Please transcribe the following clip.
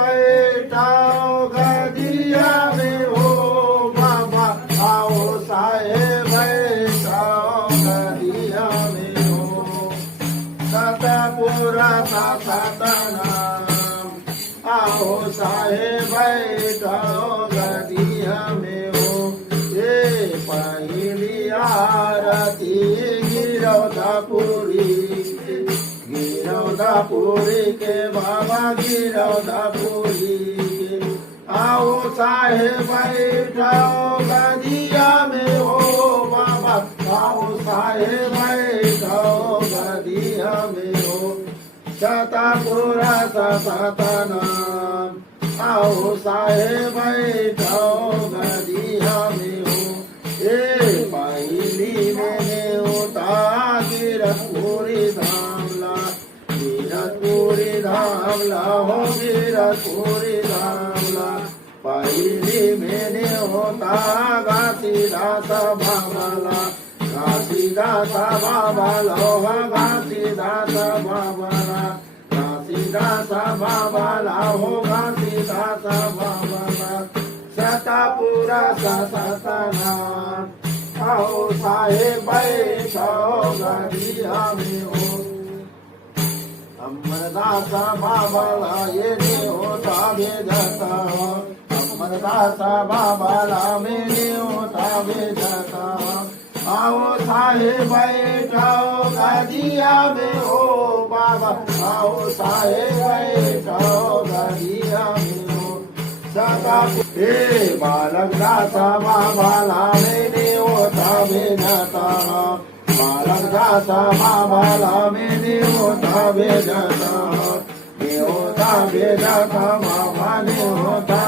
बैठाओ गदिया में हो बाबा, आओ साहेब बैठाओ गदिया में हो। सतपुरा सतनाम, आओ साहेब बैठाओ गदिया में हो। ये पहिली आरती गिरवदापुरी, गिरवदापुरी के बाबा गिरवदापुरी के। आओ साहेब बैठाओ गदिया में हो बाबा, आओ साहेब बैठाओ गदिया में हो। सतपुरा सतनाम, आओ साहेब बैठाओ गदिया में हो। ए पहिली मैंने उता गिरधपुरी धामला, गिरधपुरी धामला हो गिरधपुरी धामला। पहिली मैंने होता घासीदास बाबाला, घासीदास बाबाला हो घासीदास बाबाला, घासीदास बाबाला हो घासीदास बाबाला। सतपुरा सतनाम, आओ साहेब बैठाओ गदिया में हो। अमरदास बाबाला येणे होता भेदता, अमरदास बाबाला मेने होता भेदता। आओ साहेब बैठाओ गदिया में हो बाबा, आओ साहेब बैठाओ गदिया में हो। हे बालक दासा बाबाला मेने होता भेदता, बालक दासा बाबाला मेने होता भेदता। ने होता भेदता बाबा ने होता